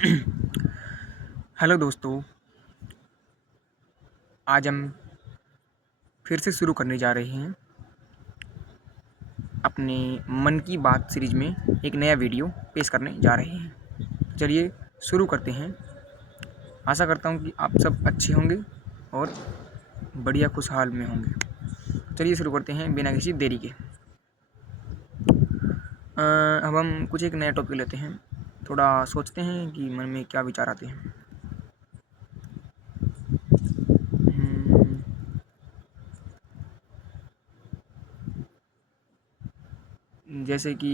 Hello दोस्तों। आज हम फिर से शुरू करने जा रहे हैं अपने मन की बात सीरीज में एक नया वीडियो पेश करने जा रहे हैं। चलिए शुरू करते हैं। आशा करता हूँ कि आप सब अच्छे होंगे और बढ़िया खुशहाल में होंगे। चलिए शुरू करते हैं बिना किसी देरी के। अब हम कुछ एक नया टॉपिक लेते हैं। थोड़ा सोचते हैं कि मन में क्या विचार आते हैं। जैसे कि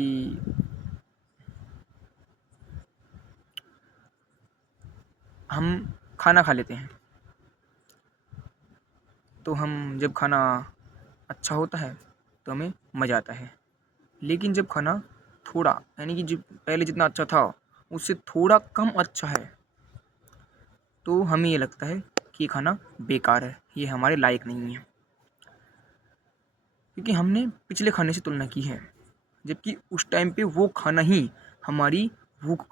हम खाना खा लेते हैं, तो हम जब खाना अच्छा होता है तो हमें मज़ा आता है। लेकिन जब खाना थोड़ा, यानी कि जो पहले जितना अच्छा था उससे थोड़ा कम अच्छा है, तो हमें ये लगता है कि ये खाना बेकार है, ये हमारे लायक नहीं है, क्योंकि हमने पिछले खाने से तुलना की है। जबकि उस टाइम पे वो खाना ही हमारी भूख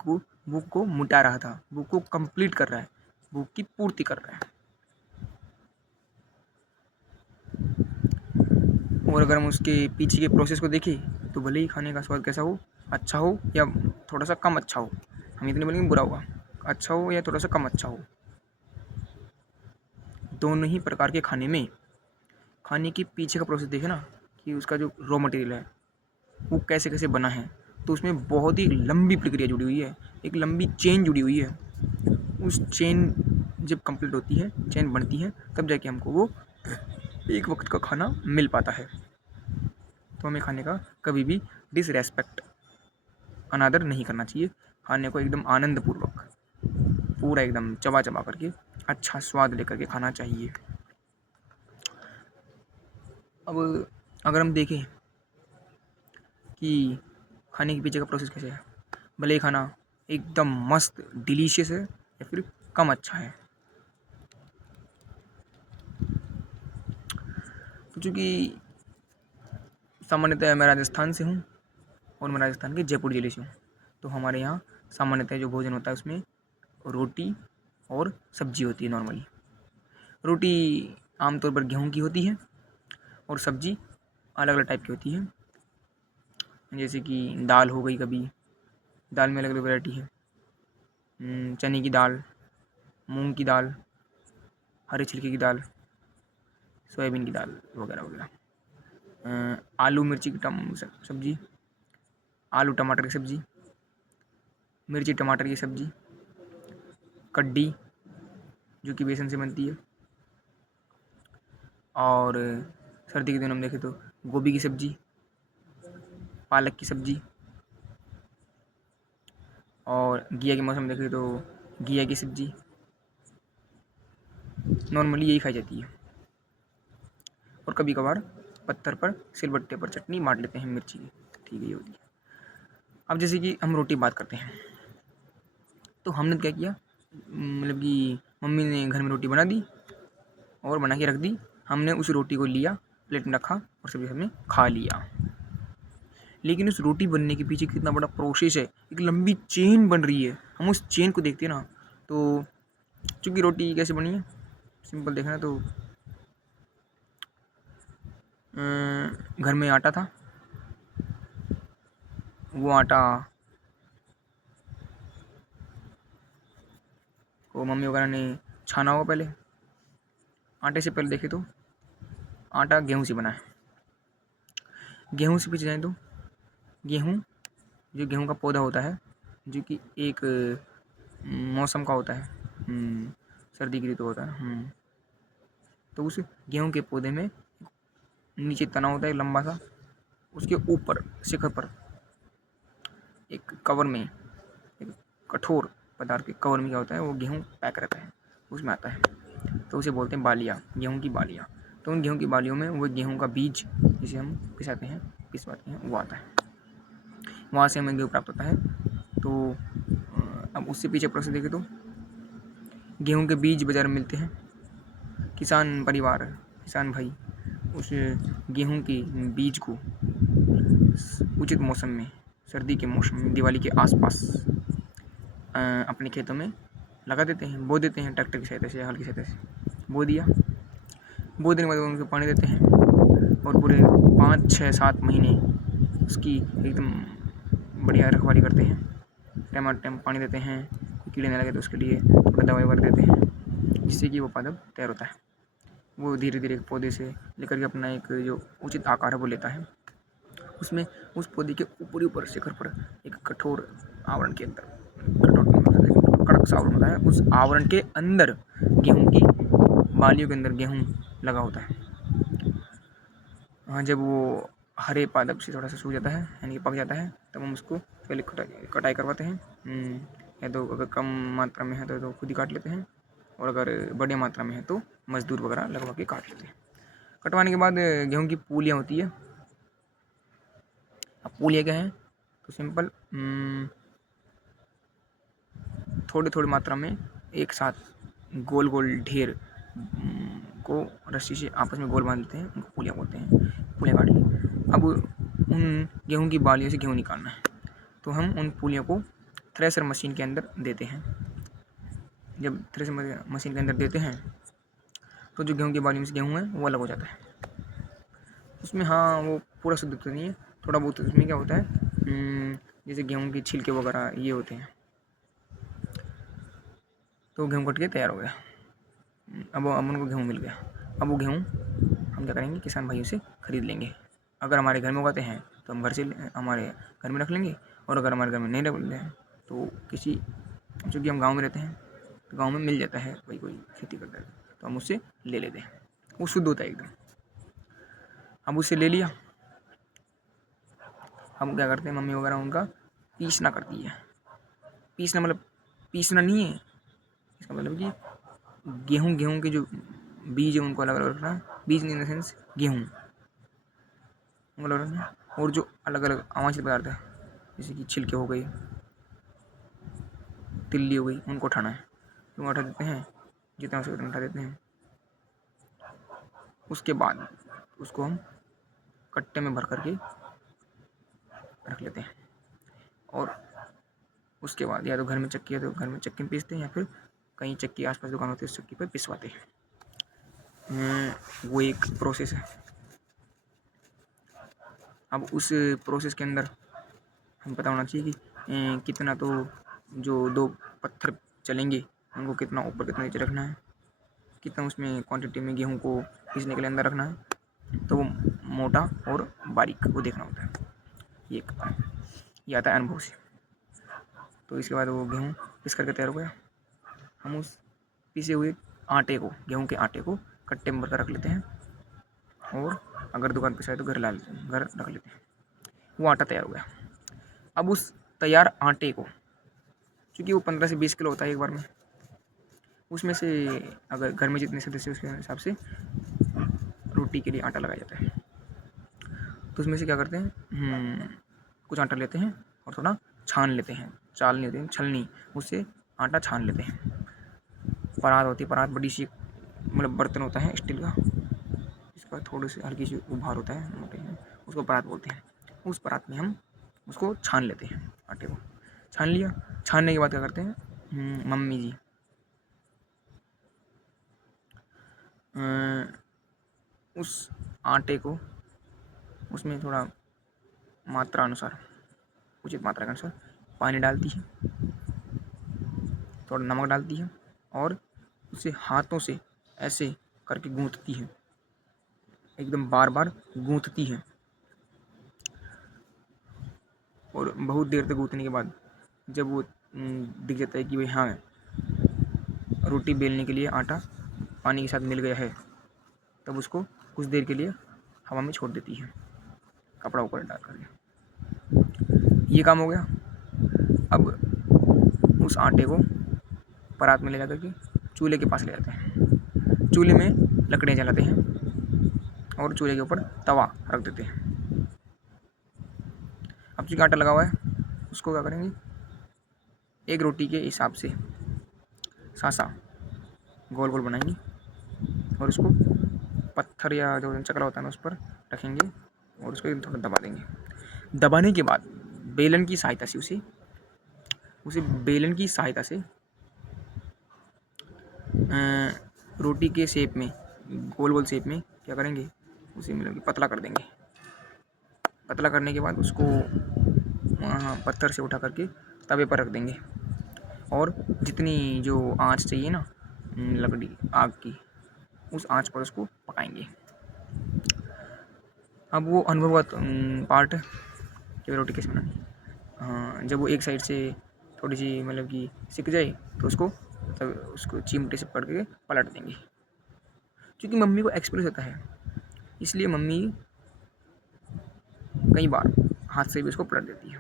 को मिटा रहा था, भूख को कंप्लीट कर रहा है, भूख की पूर्ति कर रहा है। और अगर हम उसके पीछे के प्रोसेस को देखें तो भले ही खाने का स्वाद कैसा हो, अच्छा हो या थोड़ा सा कम अच्छा हो, हम इतने बोलेंगे बुरा होगा, अच्छा हो या थोड़ा सा कम अच्छा हो, दोनों ही प्रकार के खाने में खाने के पीछे का प्रोसेस देखें ना, कि उसका जो रॉ मटेरियल है वो कैसे कैसे बना है, तो उसमें बहुत ही लंबी प्रक्रिया जुड़ी हुई है, एक लंबी चेन जुड़ी हुई है। उस चेन जब कंप्लीट होती है, चेन बनती है, तब जाके हमको वो एक वक्त का खाना मिल पाता है। तो हमें खाने का कभी भी डिसरेस्पेक्ट, अनादर नहीं करना चाहिए। खाने को एकदम आनंदपूर्वक, पूरा एकदम चबा चबा करके अच्छा स्वाद लेकर के खाना चाहिए। अब अगर हम देखें कि खाने के पीछे का प्रोसेस कैसे है, भले ही खाना एकदम मस्त डिलीशियस है या फिर कम अच्छा है, तो चूँकि सामान्यतः मैं राजस्थान से हूँ और मैं राजस्थान के जयपुर ज़िले से हूँ, तो हमारे यहाँ सामान्यतः जो भोजन होता है उसमें रोटी और सब्जी होती है। नॉर्मली रोटी आमतौर पर गेहूँ की होती है और सब्जी अलग अलग टाइप की होती है। जैसे कि दाल हो गई, कभी दाल में अलग अलग वैरायटी है, चने की दाल, मूंग की दाल, हरे छिलके की दाल, सोयाबीन की दाल वगैरह वगैरह, आलू मिर्ची की सब्जी, आलू टमाटर की सब्जी, मिर्ची टमाटर की सब्जी, कड्डी जो कि बेसन से बनती है, और सर्दी के दिनों में देखें तो गोभी की सब्जी, पालक की सब्जी, और घिया के मौसम में देखें तो घिया की सब्जी। नॉर्मली यही खाई जाती है, और कभी कभार पत्थर पर सिलबट्टे पर चटनी मार लेते हैं मिर्ची की, ठीक है, ये होती है। अब जैसे कि हम रोटी बात करते हैं, तो हमने क्या किया, मतलब कि मम्मी ने घर में रोटी बना दी और बना के रख दी, हमने उस रोटी को लिया, प्लेट में रखा और सभी हमने खा लिया। लेकिन उस रोटी बनने के पीछे कितना बड़ा प्रोसेस है, एक लंबी चेन बन रही है। हम उस चेन को देखते हैं ना, तो चूँकि रोटी कैसे बनी है, सिंपल देखना तो घर में आटा था, वो आटा को मम्मी वगैरह ने छाना होगा पहले। आटे से पहले देखे तो आटा गेहूँ से बना है। गेहूँ से पीछे जाए तो गेहूँ, जो गेहूँ का पौधा होता है, जो कि एक मौसम का होता है, सर्दी की ऋतु होता है, तो उस गेहूँ के पौधे में नीचे तना होता है लंबा सा, उसके ऊपर शिखर पर एक कवर में, एक कठोर पदार्थ के कवर में क्या होता है, वो गेहूँ पैक रहता है, उसमें आता है, तो उसे बोलते हैं बालियाँ, गेहूँ की बालियाँ। तो उन गेहूँ की बालियों में वो गेहूँ का बीज जिसे हम पिसवाते हैं वो आता है, वहाँ से हमें गेहूँ प्राप्त होता है। तो अब उससे पीछे प्रोसेस देखें तो गेहूँ के बीज बाज़ार में मिलते हैं। किसान परिवार, किसान भाई उस गेहूँ के बीज को उचित मौसम में, सर्दी के मौसम में, दिवाली के आसपास अपने खेतों में लगा देते हैं, बो देते हैं ट्रैक्टर की सहायता से, हल की सहायता से बो दिया। बो देने के बाद उनको पानी देते हैं और पूरे 5, 6, 7 महीने उसकी एकदम बढ़िया रखवाली करते हैं। टाइम टाइम पानी देते हैं, कीड़े न लगे तो उसके लिए थोड़ा दवाई वगैरह देते हैं, जिससे कि वो पादप तैयार होता है। वो धीरे धीरे पौधे से लेकर के अपना एक जो उचित आकार है वो लेता है। उसमें उस पौधे के ऊपर शिखर पर एक कठोर आवरण के अंदर, कड़क सा आवरण होता है, उस आवरण के अंदर गेहूं की बालियों के अंदर गेहूं लगा होता है। हाँ, जब वो हरे पादप से थोड़ा सा सूख जाता है यानी कि पक जाता है, तब हम उसको पहले कटाई करवाते हैं। या तो अगर कम मात्रा में है तो खुद ही काट लेते हैं, और अगर बड़ी मात्रा में है तो मजदूर वगैरह लगवा के काट लेते हैं। कटवाने के बाद गेहूं की पूलियाँ होती है। अब पूलियाँ क्या हैं तो सिंपल थोड़ी थोड़ी मात्रा में एक साथ गोल गोल ढेर को रस्सी से आपस में गोल बांध लेते हैं, उनको पूलियाँ बोलते हैं। पूलियाँ काट ली। अब उन गेहूं की बालियों से गेहूं निकालना है, तो हम उन पूलियों को थ्रेशर मशीन के अंदर देते हैं। जब थ्रेशर मशीन के अंदर देते हैं तो जो गेहूं की बालियों से गेहूं है वो अलग हो जाता है। उसमें हाँ वो पूरा शुद्ध तो नहीं है, थोड़ा बहुत उसमें क्या होता है, जैसे गेहूं के छिलके वगैरह ये होते हैं। तो गेहूं कट के तैयार हो गया। अब उनको गेहूं मिल गया। अब वो गेहूं हम क्या करेंगे, किसान भाइयों से खरीद लेंगे। अगर हमारे घर में उगाते हैं तो हम हमारे घर में रख लेंगे, और अगर हमारे घर में नहीं रखते हैं तो किसी, चूँकि हम गाँव में रहते हैं तो गाँव में मिल जाता है, कोई खेती करता है तो हम उससे ले लेते हैं, वो शुद्ध होता है एकदम। हम उससे ले लिया। हम क्या करते हैं, मम्मी वगैरह उनका पीसना करती है। पीसना मतलब पीसना नहीं है, इसका मतलब कि गेहूं के जो बीज है उनको अलग अलग रखना है। बीज इन द सेंस गेहूं उनको अलग रखना है, और जो अलग अलग अवांछित पदार्थ है जैसे कि छिलके हो गई, तिल्ली हो गई, उनको उठाना है। तो उठा देते हैं, जितना हो सके उतना उठा देते हैं। उसके बाद उसको हम कट्टे में भर करके रख लेते हैं, और उसके बाद या तो घर में चक्की है तो घर में चक्की में पीसते हैं, या फिर कहीं चक्की आसपास दुकान होती है उस चक्की पर पिसवाते हैं। वो एक प्रोसेस है। अब उस प्रोसेस के अंदर हमें पता होना चाहिए कि कितना तो जो 2 पत्थर चलेंगे उनको कितना ऊपर कितना नीचे रखना है, कितना उसमें क्वांटिटी में गेहूं को पीसने के लिए अंदर रखना है, तो वो मोटा और बारीक वो देखना होता है। ये आता है अनुभव से। तो इसके बाद वो गेहूं पिस करके तैयार हो गया। हम उस पिसे हुए आटे को, गेहूं के आटे को कट्टे में भरकर रख लेते हैं, और अगर दुकान पे से आए तो घर रख लेते हैं। वो आटा तैयार हो गया। अब उस तैयार आटे को, क्योंकि वो 15 से 20 किलो होता है एक बार में, उसमें से अगर घर में जितने सदस्य उसके हिसाब से रोटी के लिए आटा लगाया जाता है। तो उसमें से क्या करते हैं, कुछ आटा लेते हैं और थोड़ा छान लेते हैं, चालनी होती है छलनी, उससे आटा छान लेते हैं। परात होती है, परात बड़ी सी मतलब बर्तन होता है स्टील का, इसका थोड़ी सी हल्की सी उभार होता है मोटे में, उसको परात बोलते हैं। उस परात में हम उसको छान लेते हैं, आटे को छान लिया। छानने के बाद क्या करते हैं, मम्मी जी उस आटे को उसमें थोड़ा मात्रा अनुसार, उचित मात्रा के अनुसार पानी डालती है, थोड़ा नमक डालती है, और उसे हाथों से ऐसे करके गूंथती है, एकदम बार बार गूंथती है। और बहुत देर तक गूंथने के बाद जब वो दिख जाता है कि भाई हाँ रोटी बेलने के लिए आटा पानी के साथ मिल गया है, तब उसको कुछ देर के लिए हवा में छोड़ देती है, कपड़ा ऊपर डाल करके। ये काम हो गया। अब उस आटे को परात में ले जा करके चूल्हे के पास ले जाते हैं। चूल्हे में लकड़ियाँ जलाते हैं और चूल्हे के ऊपर तवा रख देते हैं। अब चूँकि आटा लगा हुआ है, उसको क्या करेंगे, एक रोटी के हिसाब से सासा गोल गोल बनाएंगे, और उसको पत्थर या जो चकला होता है ना उस पर रखेंगे, और उसको थोड़ा दबा देंगे। दबाने के बाद बेलन की सहायता से उसे उसे बेलन की सहायता से रोटी के शेप में, गोल गोल शेप में क्या करेंगे, उसे मतलब कि पतला कर देंगे। पतला करने के बाद उसको पत्थर से उठा करके तवे पर रख देंगे और जितनी जो आँच चाहिए ना लकड़ी आग की, उस आँच पर उसको पकाएंगे। अब वो अनुभवगत पार्ट कि रोटी कैसे बनानी। हाँ, जब वो एक साइड से थोड़ी सी मतलब कि सिक जाए तो उसको तब उसको चिमटे से पकड़ के पलट देंगे। क्योंकि मम्मी को एक्सपीरियंस होता है, इसलिए मम्मी कई बार हाथ से भी उसको पलट देती है।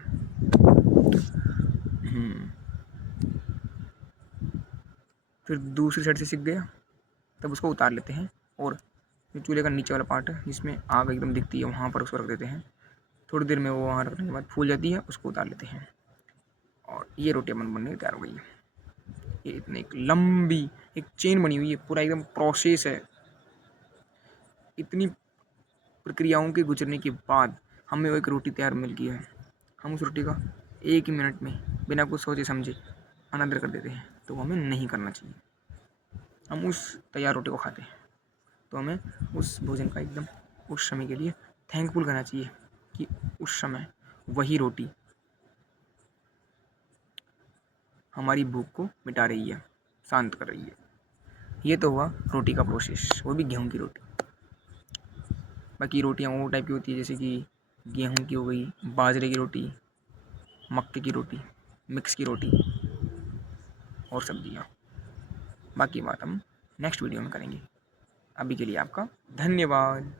फिर दूसरी साइड से सिक गया तब उसको उतार लेते हैं और जो चूल्हे का नीचे वाला पार्ट है जिसमें आग एकदम दिखती है वहाँ पर उसको रख देते हैं। थोड़ी देर में वो वहाँ रखने के बाद फूल जाती है, उसको उतार लेते हैं और ये रोटी बनने की तैयार हो गई है। ये इतनी एक लंबी एक चेन बनी हुई है, पूरा एकदम प्रोसेस है। इतनी प्रक्रियाओं के गुजरने के बाद हमें वो एक रोटी तैयार मिल गई है। हम उस रोटी का 1 ही मिनट में बिना कुछ सोचे समझे अनादर कर देते हैं, तो हमें नहीं करना चाहिए। हम उस तैयार रोटी को खाते हैं तो हमें उस भोजन का एकदम उस समय के लिए थैंकफुल करना चाहिए कि उस समय वही रोटी हमारी भूख को मिटा रही है, शांत कर रही है। ये तो हुआ रोटी का प्रोसेस, वो भी गेहूं की रोटी। बाकी रोटियाँ वो टाइप की होती है जैसे कि गेहूं की हो गई, बाजरे की रोटी, मक्के की रोटी, मिक्स की रोटी और सब्जियाँ। बाकी बात हम नेक्स्ट वीडियो में करेंगे। अभी के लिए आपका धन्यवाद।